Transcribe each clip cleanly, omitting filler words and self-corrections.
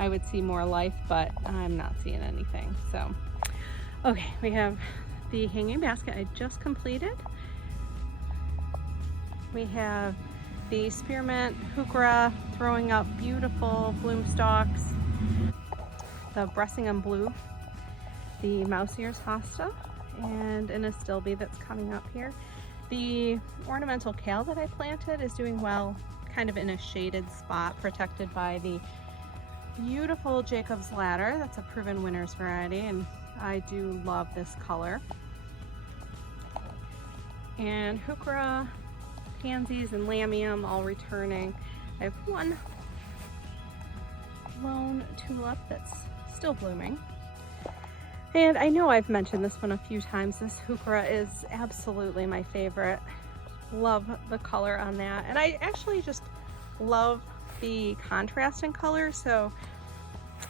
I would see more life, but I'm not seeing anything. So, okay, we have the hanging basket I just completed. We have the spearmint heuchera throwing up beautiful bloom stalks, the Bressingham blue, the mouse ears hosta, and an astilbe that's coming up here. The ornamental kale that I planted is doing well, kind of in a shaded spot, protected by the beautiful Jacob's Ladder. That's a proven winners variety, and I do love this color. And heuchera, pansies, and lamium all returning. I have one lone tulip that's still blooming. And I know I've mentioned this one a few times. This heuchera is absolutely my favorite. Love the color on that. And I actually just love the contrast in color. So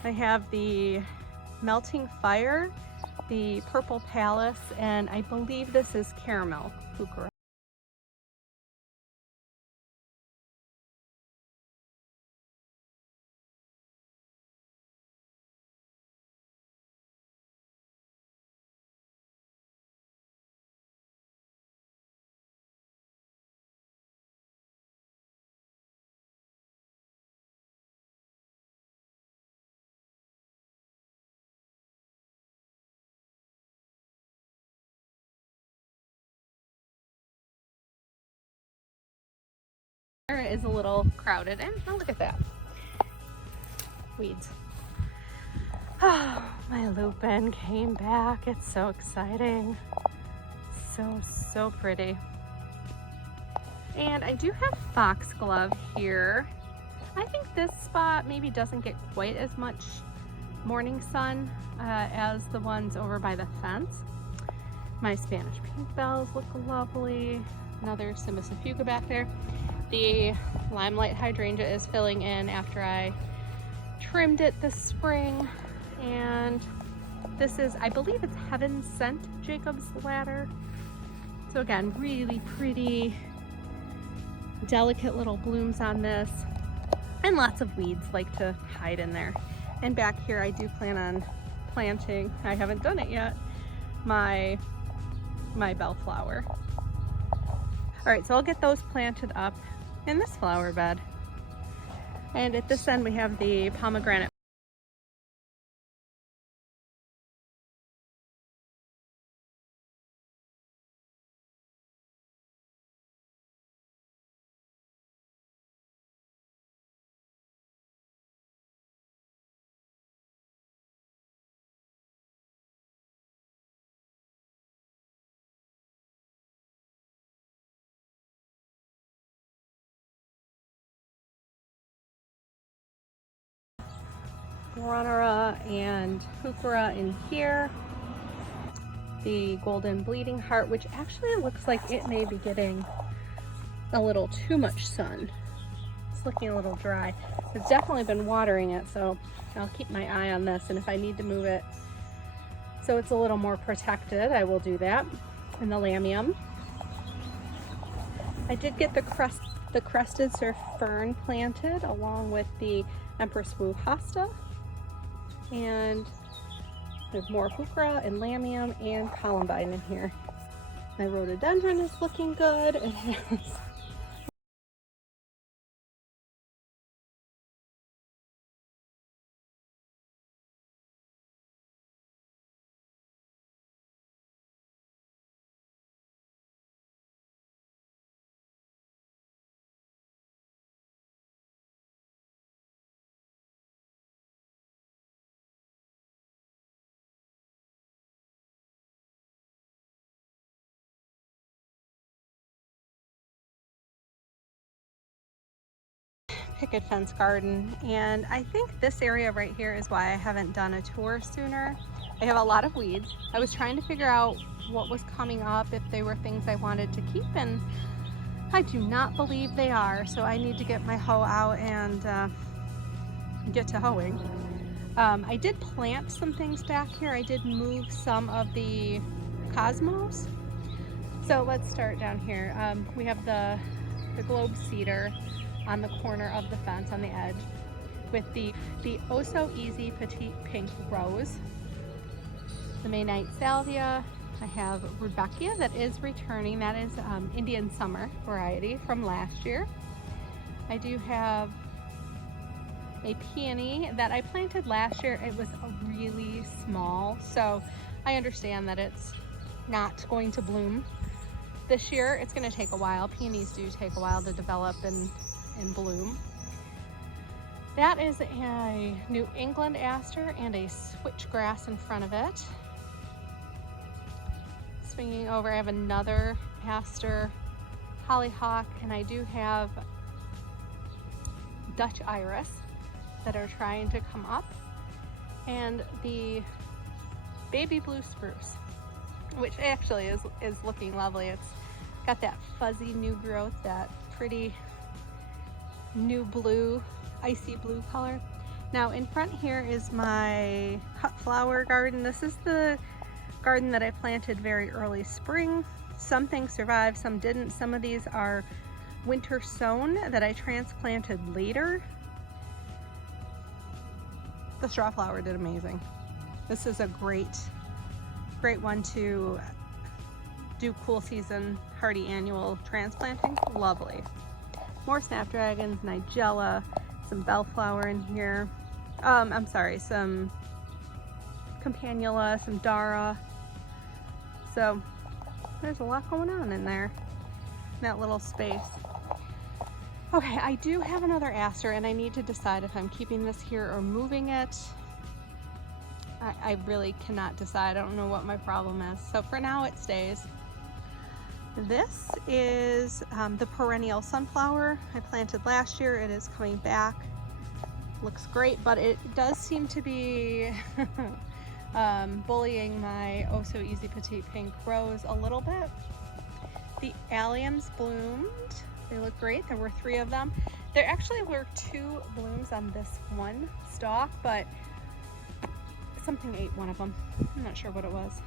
I have the melting fire, the purple palace, and I believe this is caramel heuchera. Is a little crowded, and oh, look at that, weeds. Oh, my lupin came back. It's so exciting, so pretty. And I do have foxglove here. I think this spot maybe doesn't get quite as much morning sun as the ones over by the fence. My Spanish pink bells look lovely. Another Cimicifuga back there. The limelight hydrangea is filling in after I trimmed it this spring. And this is, I believe it's Heaven Sent Jacob's Ladder. So again, really pretty, delicate little blooms on this, and lots of weeds like to hide in there. And back here I do plan on planting, I haven't done it yet, my bellflower. All right, so I'll get those planted up in this flower bed. And at this end we have the pomegranate. Guarana and heuchera in here. The golden bleeding heart, which actually looks like it may be getting a little too much sun. It's looking a little dry. I've definitely been watering it, so I'll keep my eye on this, and if I need to move it so it's a little more protected, I will do that. And the lamium. I did get the crested surf fern planted along with the Empress Wu hosta. And there's more heuchera and lamium and columbine in here. My rhododendron is looking good. It has picket fence garden, and I think this area right here is why I haven't done a tour sooner. I have a lot of weeds. I was trying to figure out what was coming up, if they were things I wanted to keep, and I do not believe they are, so I need to get my hoe out and get to hoeing. I did plant some things back here. I did move some of the cosmos. So let's start down here. We have the globe cedar on the corner of the fence on the edge. with the Oh So Easy Petite Pink Rose, the May Night Salvia. I have Rudbeckia that is returning. That is Indian Summer variety from last year. I do have a peony that I planted last year. It was really small, so I understand that it's not going to bloom this year. It's going to take a while. Peonies do take a while to develop and bloom. That is a New England aster and a switchgrass in front of it. Swinging over, I have another aster, hollyhock, and I do have Dutch iris that are trying to come up, and the baby blue spruce, which actually is looking lovely. It's got that fuzzy new growth, that pretty new blue, icy blue color. Now in front here is my cut flower garden. This is the garden that I planted very early spring. Some things survived, some didn't. Some of these are winter sown that I transplanted later. The straw flower did amazing. This is a great one to do cool season hardy annual transplanting. Lovely. More snapdragons, nigella, some bellflower in here. I'm sorry, some campanula, some dara. So there's a lot going on in there, in that little space. Okay, I do have another aster and I need to decide if I'm keeping this here or moving it. I really cannot decide. I don't know what my problem is. So for now it stays. This is the perennial sunflower I planted last year. It is coming back. Looks great, but it does seem to be bullying my Oh So Easy Petite Pink Rose a little bit. The alliums bloomed. They look great. There were 3 of them. There actually were 2 blooms on this one stalk, but something ate one of them. I'm not sure what it was.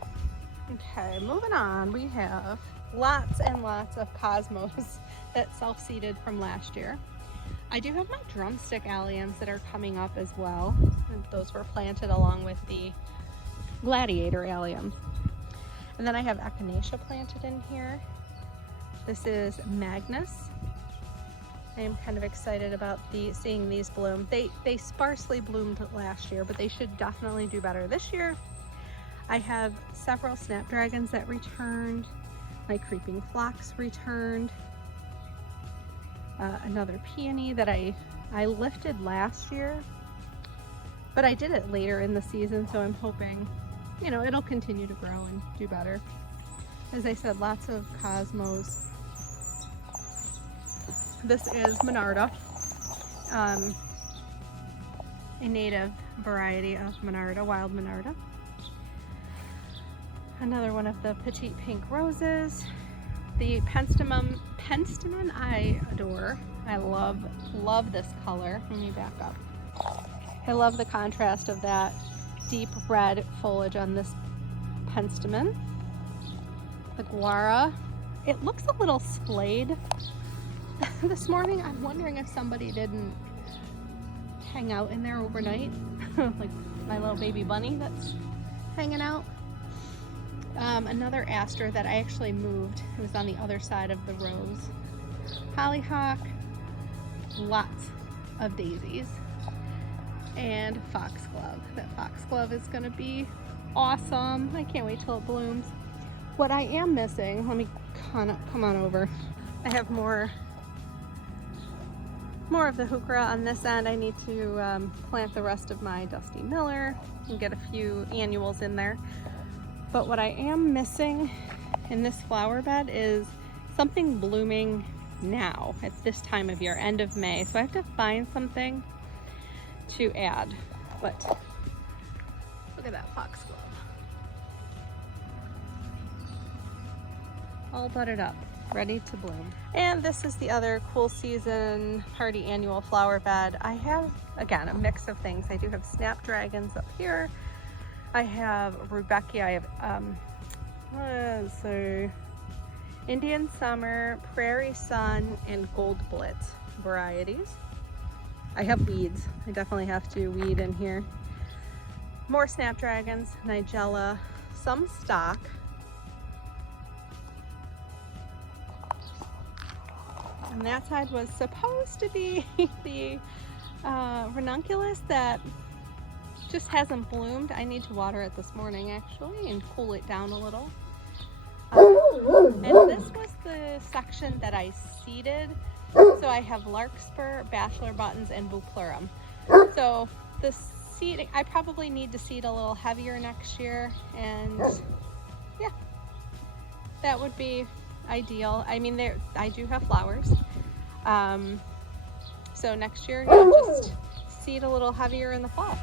Okay, moving on. We have lots and lots of cosmos that self-seeded from last year. I do have my drumstick alliums that are coming up as well. And those were planted along with the gladiator alliums. And then I have echinacea planted in here. This is Magnus. I am kind of excited about seeing these bloom. They sparsely bloomed last year, but they should definitely do better this year. I have several snapdragons that returned. My creeping phlox returned. Another peony that I lifted last year, but I did it later in the season, so I'm hoping, you know, it'll continue to grow and do better. As I said, lots of cosmos. This is Monarda, a native variety of Monarda, wild Monarda. Another one of the petite pink roses. The penstemon I adore. I love this color. Let me back up. I love the contrast of that deep red foliage on this penstemon. The guara, it looks a little splayed this morning. I'm wondering if somebody didn't hang out in there overnight, like my little baby bunny that's hanging out. Another aster that I actually moved. It was on the other side of the rose. Hollyhock, lots of daisies, and foxglove. That foxglove is going to be awesome. I can't wait till it blooms. What I am missing, let me come on over. I have more of the heuchera on this end. I need to plant the rest of my Dusty Miller and get a few annuals in there. But what I am missing in this flower bed is something blooming now at this time of year, end of May. So I have to find something to add. But look at that foxglove. All budded up, ready to bloom. And this is the other cool season hardy annual flower bed. I have, again, a mix of things. I do have snapdragons up here. I have Rudbeckia, I have, let's see, Indian Summer, Prairie Sun, and Gold Blitz varieties. I have weeds. I definitely have to weed in here. More snapdragons, nigella, some stock. And that side was supposed to be the ranunculus that just hasn't bloomed. I need to water it this morning actually and cool it down a little. And this was the section that I seeded. So I have larkspur, bachelor buttons, and bupleurum. So the seeding, I probably need to seed a little heavier next year, and yeah, that would be ideal. I mean, I do have flowers. So next year, yeah, just seed a little heavier in the fall.